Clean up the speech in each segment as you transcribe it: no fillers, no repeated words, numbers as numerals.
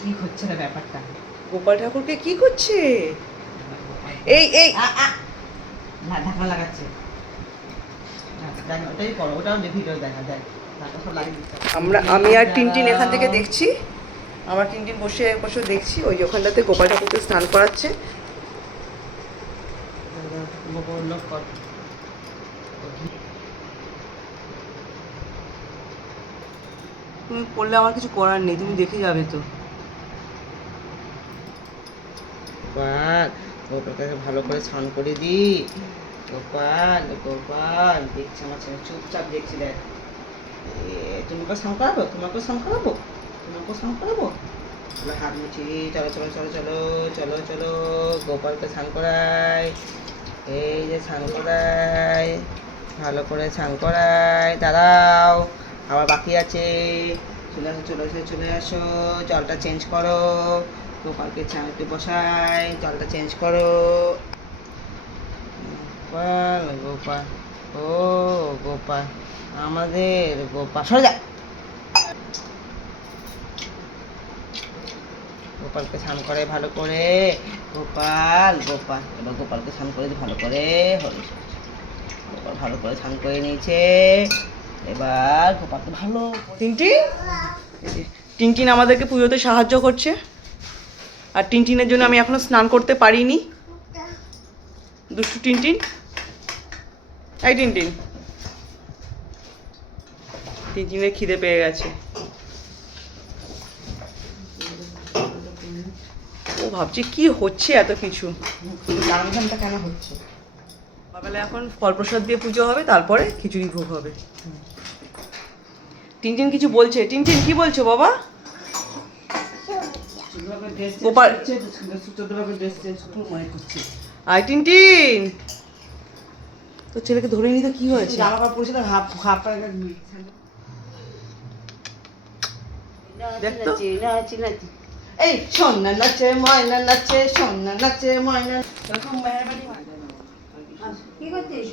কি হচ্ছে না ব্যাপারটা? গোপাল ঠাকুরকে কি করছে? এই এই না, ঢাকা লাগাচ্ছে। ওটাই করো, ওটাও ভিডিও দেখা যায়। আমি আর টিনটিন এখান থেকে দেখছি। আমার টিনটিন বসে বসে দেখছি ওই যে ওখানটাতে গোপাল ঠাকুরকে স্নান করাচ্ছে। তুমি করলে আমার কিছু করার নেই, তুমি দেখে যাবে তো। গোপালকে ভালো করে স্নান করে দি। গোপাল গোপাল দেখছি আমার ছেলে চুপচাপ দেখছি। দেখ, তোমাকে স্নান করাবো, তোমাকে স্নান করাবো, তোমাকে স্নান করাবো। হাত মুছি। চলো চলো চলো চলো চলো চলো, গোপালকে স্নান করাই। এই যে স্নান করাই, ভালো করে স্নান করাই। দাঁড়াও, আবার বাকি আছে। চলে আসো চলে আসো চলে আসো, জলটা চেঞ্জ করো। গোপালকে ছানাতে বসাই, জলটা চেঞ্জ করো। গোপাল গোপাল, ও গোপাল, আমাদের গোপাল, সরে যা। গোপালকে স্নান করে ভালো করে। গোপাল গোপাল, এবার গোপালকে স্নান করে ভালো করে। গোপাল ভালো করে স্নান করে নিয়েছে। এবার গোপালকে ভালো। টিনটিন টিনটিন আমাদেরকে পুজোতে সাহায্য করছে, আর টিনটিনের জন্য আমি এখনো স্নান করতে পারিনি। দুষ্টু টিনটিন, এই টিনটিন, টিনটিনের খিদে পেয়ে গেছে। ও ভাবছি কি হচ্ছে এত কিছু, গানটা কেন হচ্ছে? সকালে এখন ফল প্রসাদ দিয়ে পুজো হবে, তারপরে খিচুড়ি ভোগ হবে। টিনটিন কিছু বলছে। টিনটিন কি বলছো বাবা? গোপাল, আই টিনটিন, তোর ছেলেকে ধরে নিতে কি হয়েছে? জামা কাপড় পরেছিল, হাফ হাফ দেখতো। এই সোনা নাচে ময়না নাচে, সোনা নাচে ময়না। কি করছিস?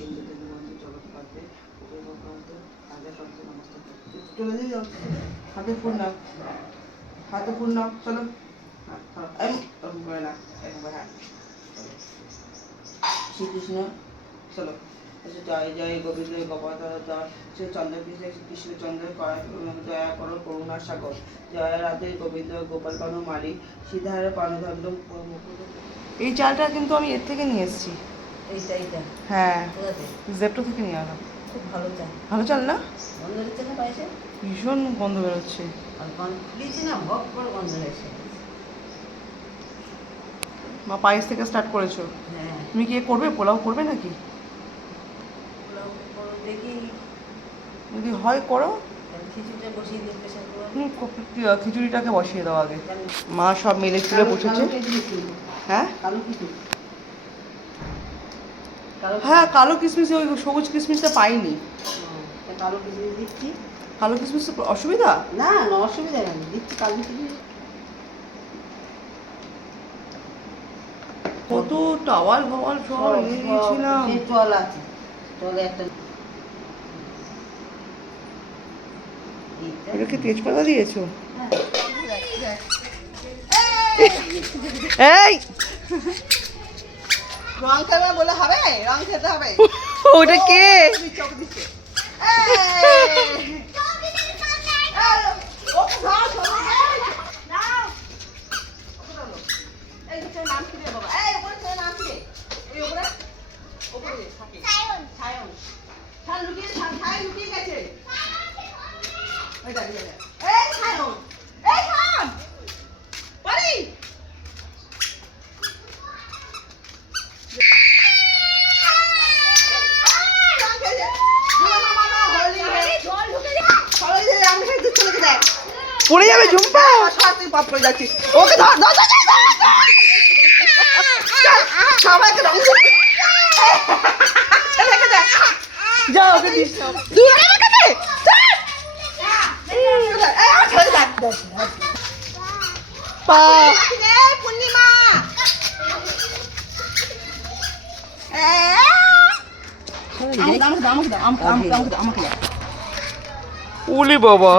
হাতে ফুল নাও, হাতে ফুল নাও, চলো। শ্রীকৃষ্ণ, চলো। জয় জয় গোবিন্দ গোপাল জয় শ্রী চন্দ্র কৃষ্ণ চন্দ্র দয়া করো করুণা সাগর। জয় রাধে গোবিন্দ গোপাল পানু মালি সিদ্ধার পানধন্ড। এই চালটা কিন্তু আমি এর থেকে নিয়ে এসেছি। এইটা হ্যাঁ, জেপ্টো থেকে নিয়ে এলাম। খুব ভালো চাল। ভালো চাল না? গন্ধ হচ্ছে না পাইছে? ভীষণ গন্ধ বেরোচ্ছে। আর গন্ধ দিয়েছি না, ভক করে গন্ধ হয়েছে। মা পায়েস থেকে স্টার্ট করেছো? হ্যাঁ। তুমি কি করবে, পোলাও করবে নাকি? দেখি যদি হয় করো। খিচুড়িটা বসিয়ে দিন প্রেশার কুকারে। তুমি খিচুড়িটাকে বসিয়ে দাও আগে। মা সব মিলে চুলে বসেছে। হ্যাঁ হ্যাঁ, কালো কিশমিশ, ওই সবুজ কিশমিশটা পাইনি। কালো কিশমিশ দিচ্ছি। কালো কিশমিশ অসুবিধা? না না, অসুবিধা নেই, দিচ্ছি কালো কিশমিশ। কত টাওয়াল ফাওয়াল সব নিয়ে গিয়েছিলাম। জল আছে, জলে একটা। এটা কি তেজপাতা দিয়েছো? এই রং খেতে বলে হবে, রং খেতে হবে। ওটা কে? চোখ দিচ্ছে। পড়ে যাবে ঝুম্পা। পাপ করে যাচ্ছিস, ওকে ধর ধর ধর সবাইকে রং ছেলেকে দেখ। যা ওকে দিস না। দূরে রেখে দে। পা পূর্ণিমা আমাকে উলি বাবা,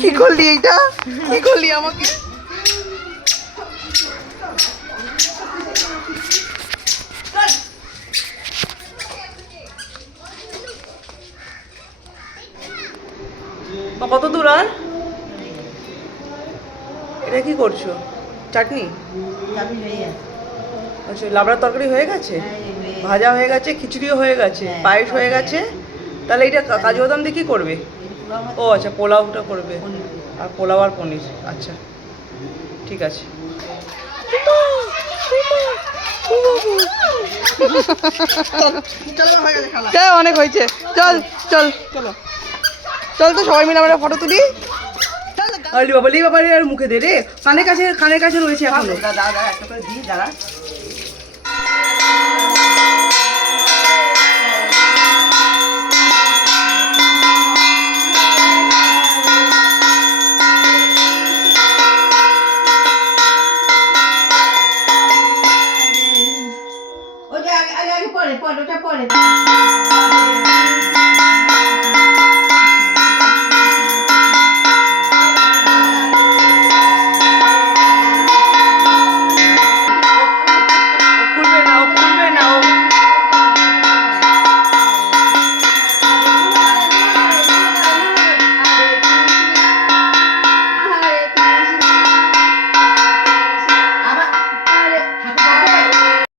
কি করলি এইটা? কি করলি আমাকে? কত দূর আর? এটা কি করছো? চাটনি? আচ্ছা, লাবড়ার তরকারি হয়ে গেছে, ভাজা হয়ে গেছে, খিচুড়িও হয়ে গেছে, পায়েস হয়ে গেছে। তাহলে এটা কাজু বাদাম দিয়ে কি করবে? ও আচ্ছা, পোলাওটা করবে। আর পোলাও আর পনির, আচ্ছা ঠিক আছে। অনেক হয়েছে, চল চল চলো চল তো সবাই মিলে আমরা ফটো তুলি। আরে বাবা, লি বাবা, আর মুখে দে রে, কানের কাছে রয়েছে এখনো। দাদা একটা করে দিই, দাঁড়া। ওটা আগে আগে আগে পরে ওটা পরে।